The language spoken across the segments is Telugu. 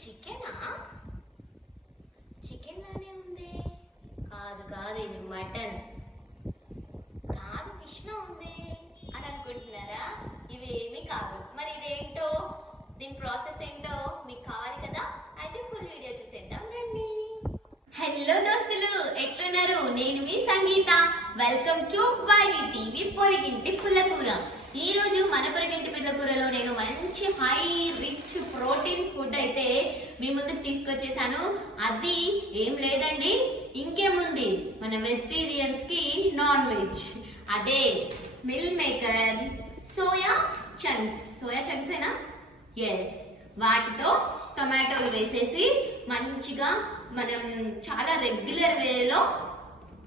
చికెనా? చికెన్ లానే ఉంది. కాదు కాదు ఇది మటన్. కాదు విష్ణు ఉంది అని అనుకుంటున్నారా? ఇవి కాదు. మరి ఇదేంటో? దీని ప్రాసెస్ ఏంటో మీకు కావాలి కదా? అయితే ఫుల్ వీడియో చూసేద్దాం రండి. హలో దోస్తులు ఎట్లున్నారు? నేను మీ Sangeetha. Welcome to Y D పొరిగింటి పుల్లకూర ఈ రోజు మన పొరిగింటి పుల్లకూరలో నేను మంచి హై రిచ్ ప్రోటీన్ ఫుడ్ అయితే మీ ముందుకు తీసుకొచ్చేసాను. అది ఏం లేదండి ఇంకేముంది? మన వెజిటేరియన్స్కి నాన్ వెజ్ అదే meal maker soya chunks soya chunks ఏనా? ఎస్ వాటితో టొమాటోలు వేసేసి మంచిగా మనం చాలా రెగ్యులర్ వేలో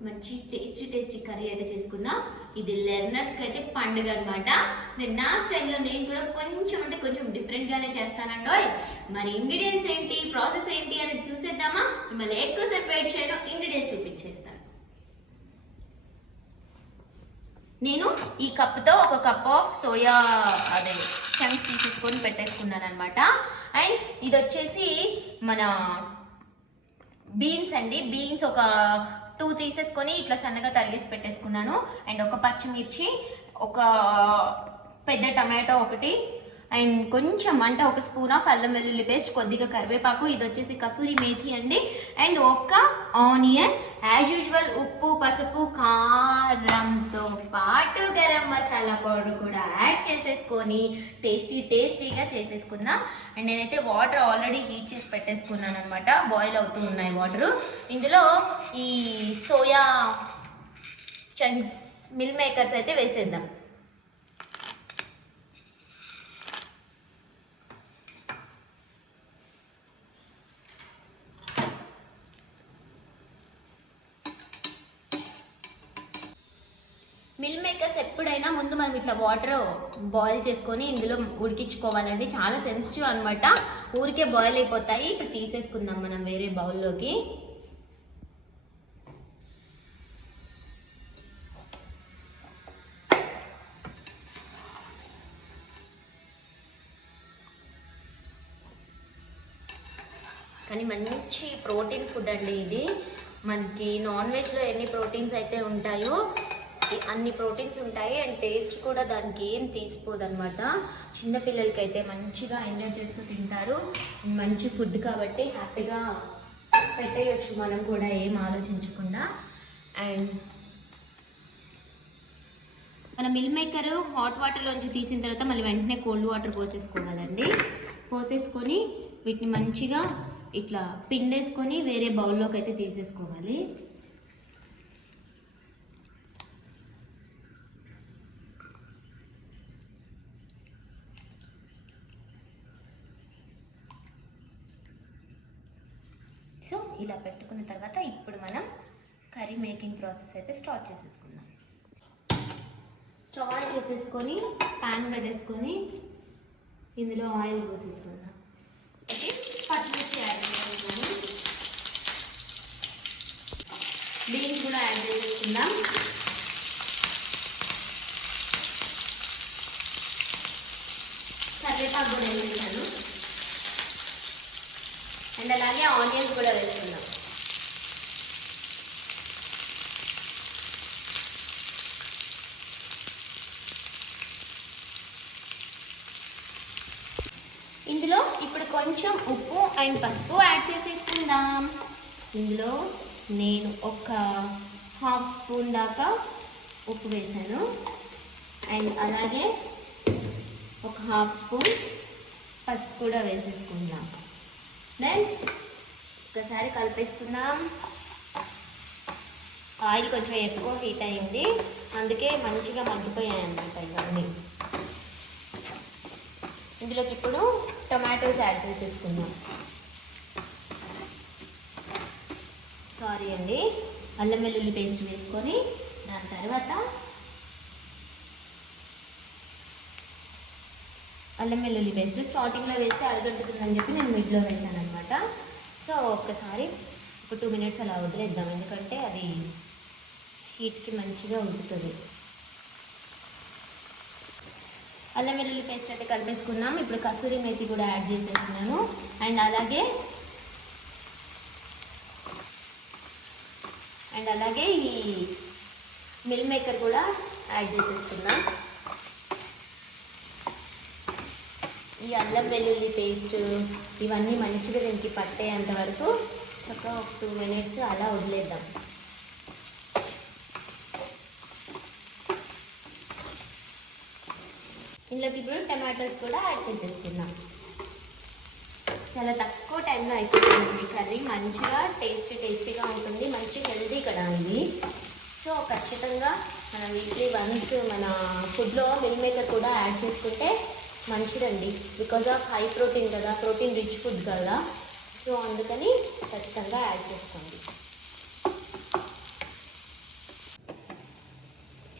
మంచి టేస్టీ టేస్టీ కర్రీ అయితే చేసుకుందాం ఇది లెర్నర్స్కి అయితే పండుగ అనమాట నేను నా స్టైల్లో నేను కూడా కొంచెం అంటే కొంచెం డిఫరెంట్గానే చేస్తానండోయ్. మరి ఇంగ్రీడియంట్స్ ఏంటి ప్రాసెస్ ఏంటి అని చూసేద్దామా? మిమ్మల్ని ఎక్కువసేపు వెయిట్ చేయడం ఇంగ్రీడియంట్స్ చూపించేస్తాను. నేను ఈ కప్తో ఒక కప్ ఆఫ్ సోయా అదే చంక్స్ తీసేసుకొని పెట్టేసుకున్నాను అనమాట అండ్ ఇది వచ్చేసి మన బీన్స్ అండి. బీన్స్ ఒక టూ తీసేసుకొని ఇట్లా సన్నగా తరిగేసి పెట్టేసుకున్నాను. అండ్ ఒక పచ్చిమిర్చి ఒక పెద్ద టమాటో ఒకటి అండ్ కొంచెం అంటే ఒక స్పూన్ ఆఫ్ అల్లం వెల్లుల్లి పేస్ట్ కొద్దిగా కరివేపాకు ఇది వచ్చేసి కసూరి మేథి అండి. అండ్ ఒక ఆనియన్ యాజ్ యూజువల్ ఉప్పు పసుపు కారంతో పాటు గరం మసాలా పౌడర్ కూడా యాడ్ చేసేసుకొని టేస్టీ టేస్టీగా చేసేసుకుందాం. అండ్ నేనైతే వాటర్ ఆల్రెడీ హీట్ చేసి పెట్టేసుకున్నాను అనమాట బాయిల్ అవుతూ ఉన్నాయి వాటరు ఇందులో ఈ సోయా చంక్స్ మిల్ మేకర్స్ అయితే వేసేద్దాం. మిల్ మేకర్స్ ఎప్పుడైనా ముందు మనం ఇట్లా వాటర్ బాయిల్ చేసుకొని ఇందులో ఉడికించుకోవాలండి. చాలా సెన్సిటివ్ అనమాట ఊరికే బాయిల్ అయిపోతాయి. ఇప్పుడు తీసేసుకుందాం మనం వేరే బౌల్లోకి కానీ మంచి ప్రోటీన్ ఫుడ్ అండి ఇది. మనకి నాన్ వెజ్లో ఎన్ని ప్రోటీన్స్ అయితే ఉంటాయో అన్ని ప్రోటీన్స్ ఉంటాయి అండ్ టేస్ట్ కూడా దానికి ఏం తీసిపోదనమాట చిన్నపిల్లలకి అయితే మంచిగా ఎంజాయ్ చేస్తూ తింటారు. మంచి ఫుడ్ కాబట్టి హ్యాపీగా పెట్టేయచ్చు మనం కూడా ఏం ఆలోచించకుండా. అండ్ మన మిల్ మేకర్ హాట్ వాటర్లోంచి తీసిన తర్వాత మళ్ళీ వెంటనే కోల్డ్ వాటర్ పోసేసుకోవాలండి. పోసేసుకొని వీటిని మంచిగా ఇట్లా పిండేసుకొని వేరే బౌల్లోకి అయితే తీసేసుకోవాలి. సో ఇలా పెట్టుకున్న తర్వాత ఇప్పుడు మనం కర్రీ మేకింగ్ ప్రాసెస్ అయితే స్టార్ట్ చేసేసుకుందాం. స్టవ్ ఆన్ చేసేసుకొని ప్యాన్ పెట్టేసుకొని ఇందులో ఆయిల్ పోసేసుకుందాం. ఓకే? పచ్చిమిర్చి యాడ్ చేసుకుందాం బీన్స్ కూడా యాడ్ చేసేసుకుందాం. కరివేపాకు కూడా వేసేసాను అండ్ అలాగే ఆనియన్స్ కూడా వేసుకుందాం. ఇందులో ఇప్పుడు కొంచెం ఉప్పు అండ్ పసుపు యాడ్ చేసేసుకుందాం. ఇందులో నేను ఒక హాఫ్ స్పూన్ దాకా ఉప్పు వేసాను. అండ్ అలాగే ఒక హాఫ్ స్పూన్ పసుపు కూడా వేసేసుకుందాం. దెన్ ఒకసారి కలిపేసుకుందాం. ఆయిల్ కొంచెం ఎక్కువ హీట్ అయింది అందుకే మంచిగా మగ్గిపోయాయి అన్నమాట ఇవన్నీ. ఇందులోకి ఇప్పుడు టొమాటోస్ యాడ్ చేసేసుకుందాం. సారీ అండి. అల్లం వెల్లుల్లి పేస్ట్ వేసుకొని దాని తర్వాత అల్లం వెల్లుల్లి పేస్ట్ స్టార్టింగ్లో వేస్తే అడగడుతుందని చెప్పి నేను మిడ్లో వేసాను అనమాట సో ఒక్కసారి ఒక టూ మినిట్స్ అలా వదిలేద్దాం. ఎందుకంటే అది హీట్కి మంచిగా ఉడుకుతుంది అల్లం వెల్లుల్లి పేస్ట్ అయితే కలిపేసుకున్నాం. ఇప్పుడు కసూరి మేతి కూడా యాడ్ చేసేస్తున్నాను. అండ్ అలాగే అండ్ అలాగే ఈ మిల్ మేకర్ కూడా యాడ్ చేసేసుకున్నాం. ఈ అల్లం వెల్లుల్లి పేస్ట్ ఇవన్నీ మంచిగా దీనికి పట్టేంత వరకు ఒక టూ మినిట్స్ అలా వదిలేద్దాం. ఇందులోకి ఇప్పుడు టమాటోస్ కూడా యాడ్ చేసేసుకుందాం. చాలా తక్కువ టైంలో అయిపోతుంది కర్రీ. మంచిగా టేస్ట్ టేస్టీగా ఉంటుంది మంచి హెల్తీ కదా ఇది. సో ఖచ్చితంగా మన వీక్లీ వన్స్ మన ఫుడ్లో మిల్ మేకర్ కూడా యాడ్ చేసుకుంటే మంచిదండి. బికాజ్ ఆఫ్ హై ప్రోటీన్ కదా ప్రోటీన్ రిచ్ ఫుడ్ కదా. సో అందుకని ఖచ్చితంగా యాడ్ చేసుకోండి.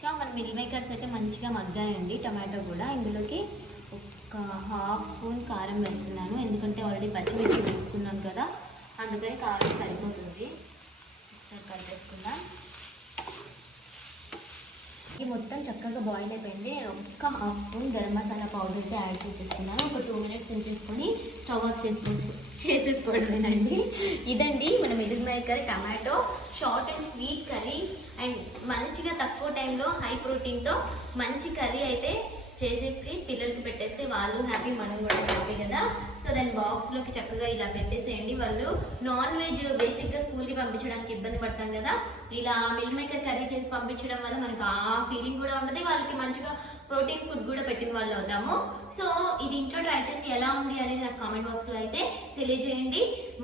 సో మన మిల్ మేకర్స్ అయితే మంచిగా మగ్గాయండి టమాటో కూడా. ఇందులోకి ఒక హాఫ్ స్పూన్ కారం వేస్తున్నాను. ఎందుకంటే ఆల్రెడీ పచ్చిమిర్చి వేసుకున్నాం కదా. అందుకని కారం సరిపోతుంది. ఒకసారి కలిపేసుకుందాం. ఇది మొత్తం చక్కగా బాయిల్ అయిపోయింది. నేను ఒక్క half spoon garam masala powder add చేసేసుకున్నాను. ఒక టూ మినిట్స్ ఉంచేసుకొని స్టవ్ ఆఫ్ చేసేసుకో చేసేసుకోవడమేనండి. ఇదండి మన meal maker tomato short and sweet curry. And మంచిగా తక్కువ టైంలో హై ప్రోటీన్తో మంచి కర్రీ అయితే చేసేసి పిల్లలకి పెట్టేస్తే వాళ్ళు హ్యాపీ మనం కూడా హ్యాపీ కదా. సో దాని బాక్స్లోకి చక్కగా ఇలా పెట్టేసేయండి. వాళ్ళు నాన్ వెజ్ బేసిక్గా స్కూల్కి పంపించడానికి ఇబ్బంది పడతాం కదా. ఇలా మిల్ మేకర్ కర్రీ చేసి పంపించడం వల్ల మనకు ఆ ఫీలింగ్ కూడా ఉంటుంది. వాళ్ళకి మంచిగా ప్రోటీన్ ఫుడ్ కూడా పెట్టిన వాళ్ళు అవుతాము. సో ఇది ఇంట్లో ట్రై చేసి ఎలా ఉంది అనేది నాకు కామెంట్ బాక్స్లో అయితే తెలియజేయండి.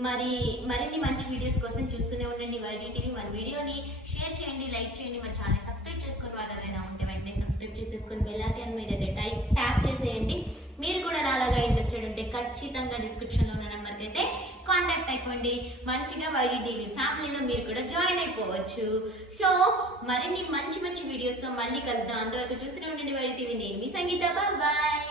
మరి మరిన్ని మంచి వీడియోస్ కోసం చూస్తూనే ఉండండి. వైడీ టీవీ మన వీడియోని షేర్ చేయండి లైక్ చేయండి. మన ఛానల్ సబ్స్క్రైబ్ చేసుకుని వాళ్ళు ఎవరైనా ఉంటే వెంటనే సబ్స్క్రైబ్ చేసేసుకొని బెల్ మీద అయితే టైప్ ట్యాప్ చేసేయండి. మీరు కూడా నాలాగా ఇంట్రెస్టెడ్ ఉంటే ఖచ్చితంగా డిస్క్రిప్షన్లో ఉన్న నెంబర్కి అయితే కాంటాక్ట్ అయిపోండి. మంచిగా వైడి టీవీ ఫ్యామిలీలో మీరు కూడా జాయిన్ అయిపోవచ్చు. సో మరిన్ని మంచి మంచి వీడియోస్తో మళ్ళీ కలుద్దాం. అంతవరకు చూస్తూనే ఉండండి వైడి టీవీ నేను మీ సంగీత. బాయ్